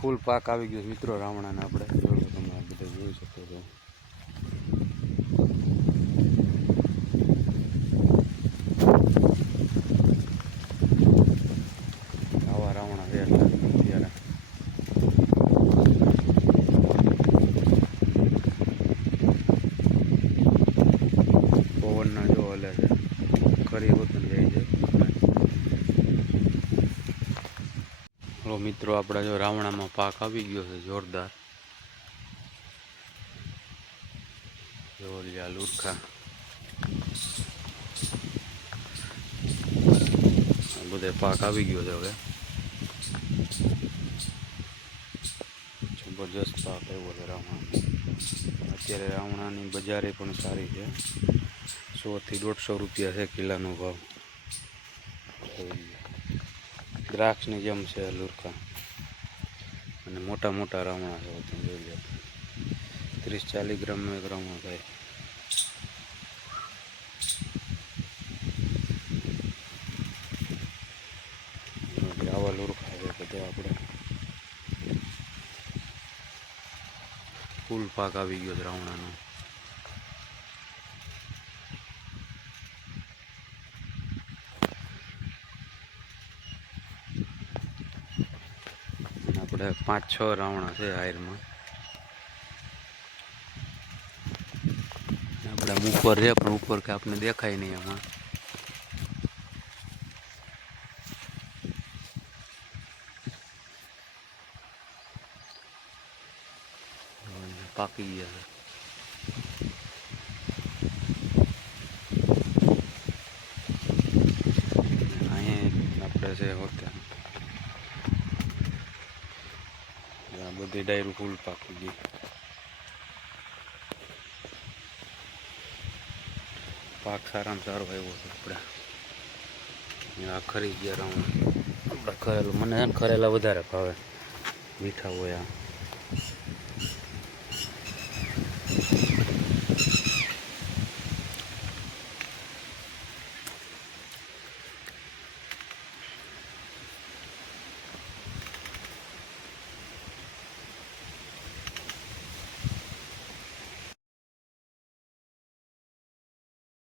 ફૂલ પાક આવી ગયો મિત્રો રાવણાને આપણે જોયું તમે આ બધા જોઈ શકો છો આવા રાવણા છે એટલે અત્યારે પવનના જો હલે છે ખરી વતન જાય છે હલો મિત્રો, આપણા જો રાવણામાં પાક આવી ગયો છે જોરદાર. જોલિયા લુરખા. બધે પાક આવી ગયો છે હવે. જબરજસ્ત પાક આવ્યો છે રાવણા અત્યારે રાવણાની બજારે પણ સારી છે. સોથી દોઢસો રૂપિયા છે કિલ્લાનો ભાવ. દ્રાક્ષની જેમ છે લુરખા. અને મોટા મોટા રમણા છે, તમે જોઈ લો. ત્રીસ ચાલીસ ગ્રામ એક રમણ થાય. આવા લુરખા છે બધા આપણે. ફૂલ પાક આવી ગયો છે રાવણાનો. આપણે પાંચ છ રાવણા છે આયરમાં. આપણે ઉપર છે પણ ઉપર કે આપણે દેખાય નહીં એમાં પાકી ગયા છે અહીંયા આપણે છે હોતા આ બધી ડાયરું ફૂલ પાકી ગઈ. પાક સારામાં સારો આવ્યો છે આપણે. આ ખરી ગયા આપણે ખરેલું મને ખરેલા વધારે ભાવે. મીઠા હોય આ.